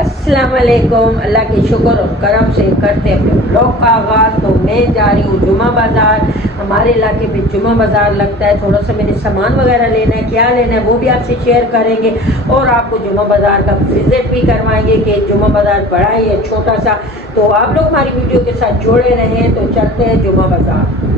अस्सलाम वालेकुम। अल्लाह के शुक्र और करम से करते अपने ब्लॉग का आगाज़। तो मैं जा रही हूँ जुमा बाज़ार। हमारे इलाके में जुमा बाज़ार लगता है। थोड़ा सा मैंने सामान वगैरह लेना है, क्या लेना है वो भी आपसे शेयर करेंगे और आपको जुमा बाज़ार का विज़िट भी करवाएंगे कि जुमा बाज़ार बड़ा ही है छोटा सा। तो आप लोग हमारी वीडियो के साथ जुड़े रहें। तो चलते हैं जुमा बाज़ार।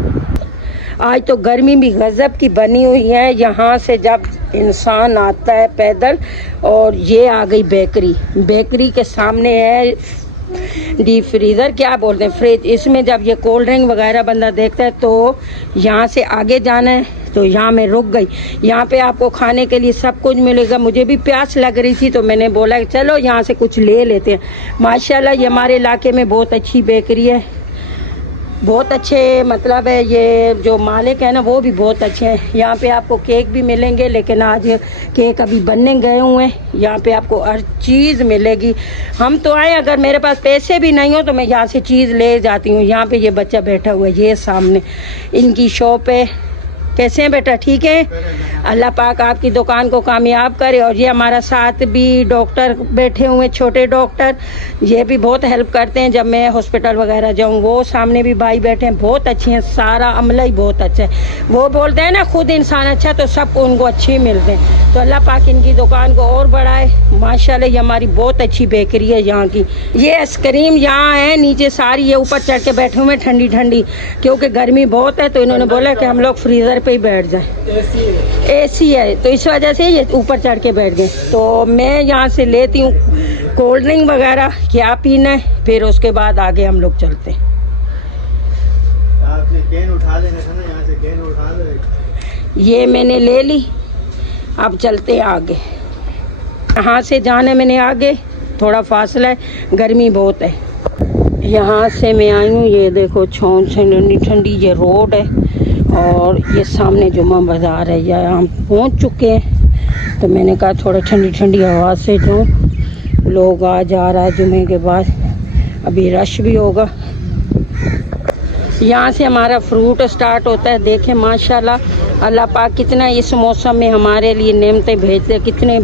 आज तो गर्मी भी गज़ब की बनी हुई है। यहाँ से जब इंसान आता है पैदल, और ये आ गई बेकरी। बेकरी के सामने है डीप फ्रीज़र, क्या बोलते हैं, फ्रिज। इसमें जब ये कोल्ड ड्रिंक वगैरह बंदा देखता है तो यहाँ से आगे जाना है। तो यहाँ मैं रुक गई। यहाँ पे आपको खाने के लिए सब कुछ मिलेगा। मुझे भी प्यास लग रही थी तो मैंने बोला कि चलो यहाँ से कुछ ले लेते हैं। माशाल्लाह ये हमारे इलाके में बहुत अच्छी बेकरी है, बहुत अच्छे, मतलब है ये जो मालिक है ना वो भी बहुत अच्छे हैं। यहाँ पे आपको केक भी मिलेंगे, लेकिन आज केक अभी बनने गए हुए हैं। यहाँ पे आपको हर चीज़ मिलेगी। हम तो आए, अगर मेरे पास पैसे भी नहीं हो तो मैं यहाँ से चीज़ ले जाती हूँ। यहाँ पे ये बच्चा बैठा हुआ है, ये सामने इनकी शॉप है। कैसे हैं बेटा, ठीक है? अल्लाह पाक आपकी दुकान को कामयाब करे। और ये हमारा साथ भी डॉक्टर बैठे हुए, छोटे डॉक्टर, ये भी बहुत हेल्प करते हैं जब मैं हॉस्पिटल वगैरह जाऊँ। वो सामने भी भाई बैठे हैं, बहुत अच्छे हैं। सारा अमला ही बहुत अच्छा है। वो बोलते हैं ना खुद इंसान अच्छा तो सबको उनको अच्छे मिलते हैं। तो अल्लाह पाक इनकी दुकान को और बढ़ाए। माशाल्लाह ये हमारी बहुत अच्छी बेकरी है यहाँ की। ये आइसक्रीम यहाँ है नीचे सारी, ये ऊपर चढ़ के बैठे हुए ठंडी ठंडी, क्योंकि गर्मी बहुत है तो इन्होंने बोला कि हम लोग फ्रीज़र पे ही बैठ जाए। एसी है तो इस वजह से ये ऊपर चढ़ के बैठ गए। तो मैं यहाँ से लेती हूँ कोल्ड ड्रिंक वगैरह, क्या पीना है, फिर उसके बाद आगे हम लोग चलते हैं। केन उठा लेना था ना, यहाँ से केन उठा लो। ये मैंने ले ली, अब चलते हैं आगे। यहाँ से जाने मैंने आगे थोड़ा फासला है, गर्मी बहुत है। यहाँ से मैं आई हूँ, ये देखो छौन से ठंडी ठंडी ये रोड है और ये सामने जुमा बाज़ार है। यहाँ हम पहुँच चुके हैं तो मैंने कहा थोड़ा ठंडी ठंडी हवा से जाऊँ। लोग आ जा रहा है जुमे के बाद, अभी रश भी होगा। यहाँ से हमारा फ्रूट स्टार्ट होता है। देखें माशाल्लाह अल्लाह पाक कितना इस मौसम में हमारे लिए नेमतें भेजते, कितने।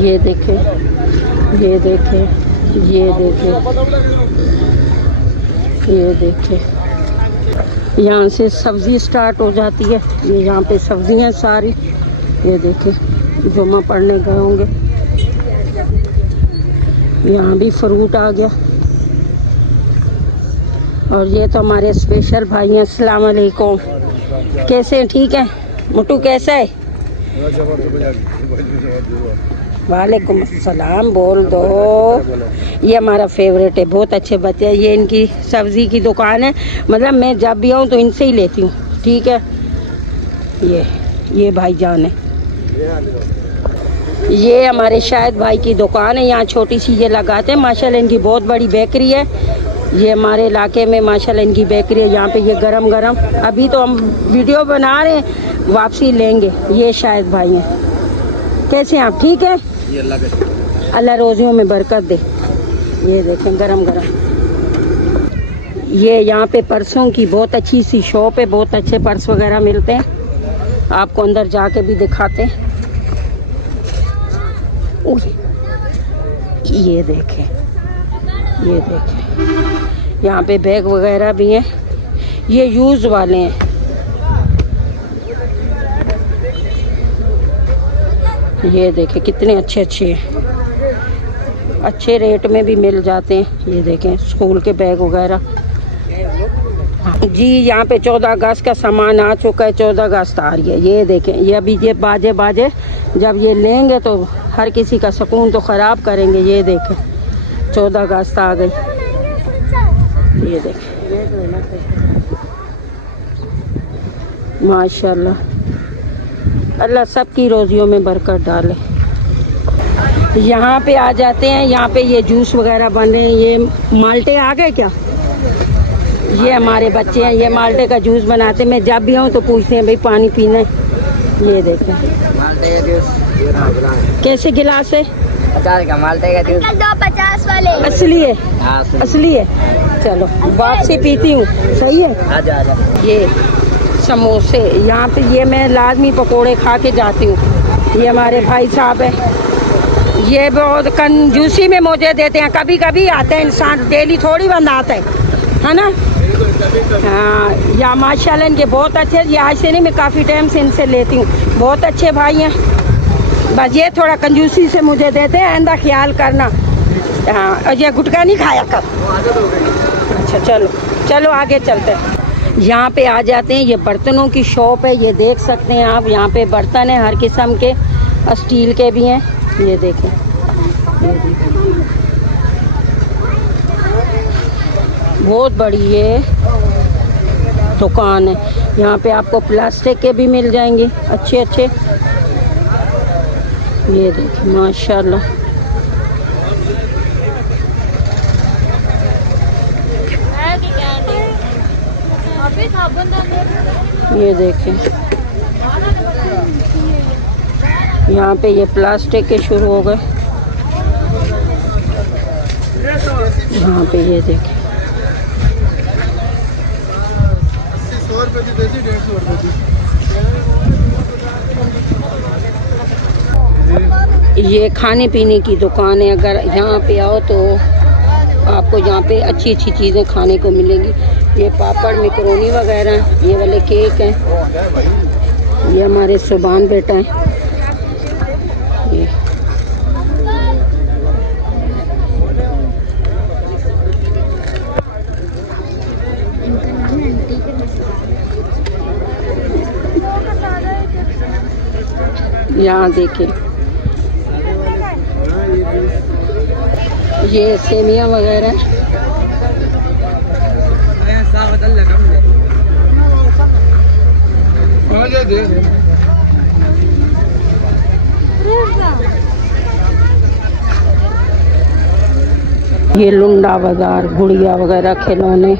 ये देखें, ये देखें, ये देखें, ये देखें। यहाँ से सब्ज़ी स्टार्ट हो जाती है। ये यहाँ पे सब्ज़ियाँ सारी, ये देखें जुमा पढ़ने गए होंगे। यहाँ भी फ्रूट आ गया। और ये तो हमारे स्पेशल भाई हैं। अस्सलाम वालेकुम, कैसे हैं, ठीक है? मुट्टू कैसा है? वालेकुम अस्सलाम बोल दो। ये हमारा फेवरेट है, बहुत अच्छे बच्चे हैं। ये इनकी सब्ज़ी की दुकान है, मतलब मैं जब भी आऊँ तो इनसे ही लेती हूँ, ठीक है? ये भाई जान है, ये हमारे शायद भाई की दुकान है। यहाँ छोटी सी ये लगाते हैं। माशाल्लाह इनकी बहुत बड़ी बेकरी है। ये हमारे इलाके में माशाल्लाह इनकी बेकरी है। यहाँ पे ये गरम गरम, अभी तो हम वीडियो बना रहे हैं, वापसी लेंगे। ये शायद भाई हैं। कैसे हैं आप, ठीक है? अल्लाह रोज़ियों में बरकत दे। ये देखें गरम गरम। ये यहाँ पे पर्सों की बहुत अच्छी सी शॉप है, बहुत अच्छे पर्स वगैरह मिलते हैं। आपको अंदर जाके भी दिखाते हैं। ये देखें, ये देखें, यहाँ पे बैग वगैरह भी हैं। ये यूज़ वाले हैं। ये देखें कितने अच्छे अच्छे हैं, अच्छे रेट में भी मिल जाते हैं। ये देखें स्कूल के बैग वगैरह। जी यहाँ पे 14 अगस्त का सामान आ चुका है। 14 अगस्त आ रही है। ये देखें, ये अभी ये बाजे बाजे जब ये लेंगे तो हर किसी का सुकून तो ख़राब करेंगे। ये देखें 14 अगस्त आ गई। ये देखें माशाल्लाह, अल्लाह सबकी रोज़ियों में बरकत डाले। यहाँ पे आ जाते हैं। यहाँ पे ये जूस वगैरह बन रहे हैं। ये माल्टे आ गए क्या? ये हमारे बच्चे हैं, ये माल्टे का जूस बनाते हैं। मैं जब भी आऊँ तो पूछते हैं भाई पानी पीना है। ये देखें माल्टे का जूस कैसे गिलास है? 50 का माल्टे का जूस। 50 वाले असली है, असली है। चलो वापसी पीती हूँ, सही है? आजा आजा। ये समोसे, यहाँ पे ये मैं लाजमी पकोड़े खा के जाती हूँ। ये हमारे भाई साहब है, ये बहुत कंजूसी में मुझे देते हैं, कभी कभी आते हैं इंसान, डेली थोड़ी बंद आता है ना। हाँ, या माशाल्लाह इनके बहुत अच्छे, ये आज से नहीं, मैं काफ़ी टाइम से इनसे लेती हूँ, बहुत अच्छे भाई हैं। बस ये थोड़ा कंजूसी से मुझे देते हैं, आइंदा ख्याल करना। हाँ, और ये गुटखा नहीं खाया कर। अच्छा चलो चलो आगे चलते हैं। यहाँ पे आ जाते हैं, ये बर्तनों की शॉप है, ये देख सकते हैं आप। यहाँ पे बर्तन है हर किस्म के, स्टील के भी हैं, ये देखें, बहुत बड़ी ये दुकान है। यहाँ पे आपको प्लास्टिक के भी मिल जाएंगे अच्छे अच्छे, ये देखिए माशाल्लाह। ये देखें, यहाँ पे ये प्लास्टिक के शुरू हो गए। यहाँ पे ये देखें, 100 रुपये की देती, 150 रुपये की। ये खाने पीने की दुकान है। अगर यहाँ पे आओ तो आपको यहाँ पे अच्छी अच्छी चीज़ें खाने को मिलेंगी। ये पापड़, मैकरोनी वगैरह, ये वाले केक हैं। ये हमारे सुभान बेटा है। यहाँ देखिए, ये सेमिया वगैरह। ये लुंडा बाजार, गुड़िया वगैरह, खिलौने।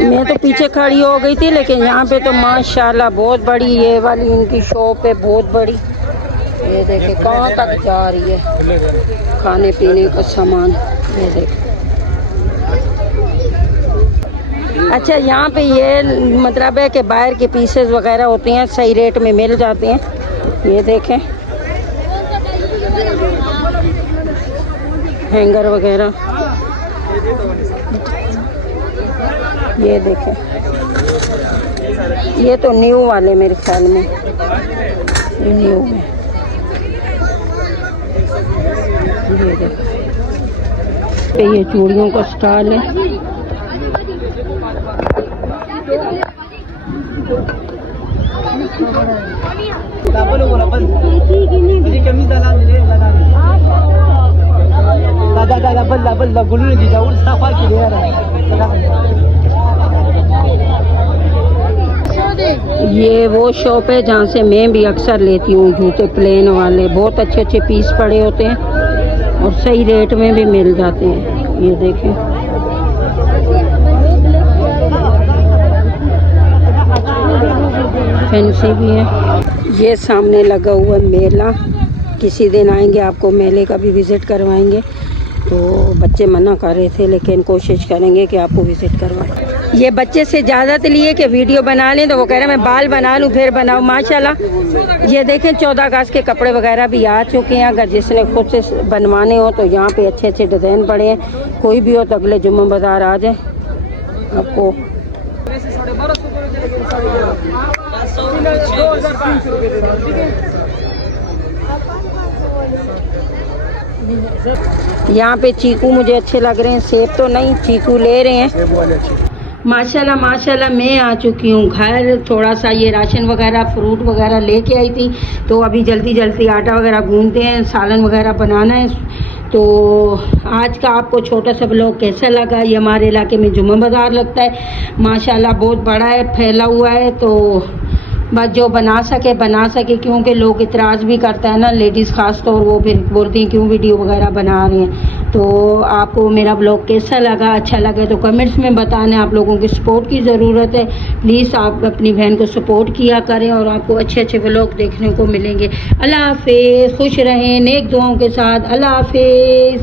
मैं तो पीछे खड़ी हो गई थी, लेकिन यहाँ पे तो माशाल्लाह बहुत बड़ी ये वाली इनकी शॉप है, बहुत बड़ी। ये देखे कहाँ तक जा रही है खाने पीने का सामान, ये देखे। अच्छा, यहाँ पे ये मतलब है कि बाहर के पीसेस वगैरह होते हैं, सही रेट में मिल जाते हैं। ये देखें, हैंगर वगैरह, ये देखें। ये तो न्यू वाले मेरे ख्याल में, ये न्यू है। ये देखें, ये चूड़ियों का स्टॉल है। ये वो शॉप है जहाँ से मैं भी अक्सर लेती हूँ जूते, प्लेन वाले। बहुत अच्छे अच्छे पीस पड़े होते हैं और सही रेट में भी मिल जाते हैं। ये देखें, फैंसी भी है। ये सामने लगा हुआ मेला, किसी दिन आएंगे आपको मेले का भी विज़िट करवाएंगे। तो बच्चे मना कर रहे थे, लेकिन कोशिश करेंगे कि आपको विज़िट करवाएं। ये बच्चे से इजाज़त लिए कि वीडियो बना लें, तो वो कह रहे मैं बाल बना लूँ फिर बनाऊँ। माशाल्लाह ये देखें, 14 अगस्त के कपड़े वगैरह भी आ चुके हैं। अगर जिसने खुद से बनवाने हो तो यहाँ पे अच्छे अच्छे डिज़ाइन पड़े हैं। कोई भी हो तो अगले जुम्मा बाज़ार आ जाए आपको। यहाँ पे चीकू मुझे अच्छे लग रहे हैं, सेब तो नहीं, चीकू ले रहे हैं। माशाल्लाह माशाल्लाह। मैं आ चुकी हूँ घर, थोड़ा सा ये राशन वगैरह, फ्रूट वगैरह लेके आई थी। तो अभी जल्दी जल्दी आटा वगैरह गूंदते हैं, सालन वगैरह बनाना है। तो आज का आपको छोटा सा ब्लॉग कैसा लगा? ये हमारे इलाके में जुम्मा बाज़ार लगता है, माशाल्लाह बहुत बड़ा है, फैला हुआ है। तो बस जो बना सके, क्योंकि लोग इतराज़ भी करता है ना, लेडीज़ ख़ास तौर, वो फिर बोलती हैं क्यों वीडियो वगैरह बना रहे हैं। तो आपको मेरा ब्लॉग कैसा लगा? अच्छा लगे तो कमेंट्स में बताना। आप लोगों की सपोर्ट की ज़रूरत है, प्लीज़ आप अपनी बहन को सपोर्ट किया करें और आपको अच्छे अच्छे ब्लॉग देखने को मिलेंगे। अल्लाह हाफिज़, खुश रहें नेक दुआओं के साथ। अल्लाह हाफिज़।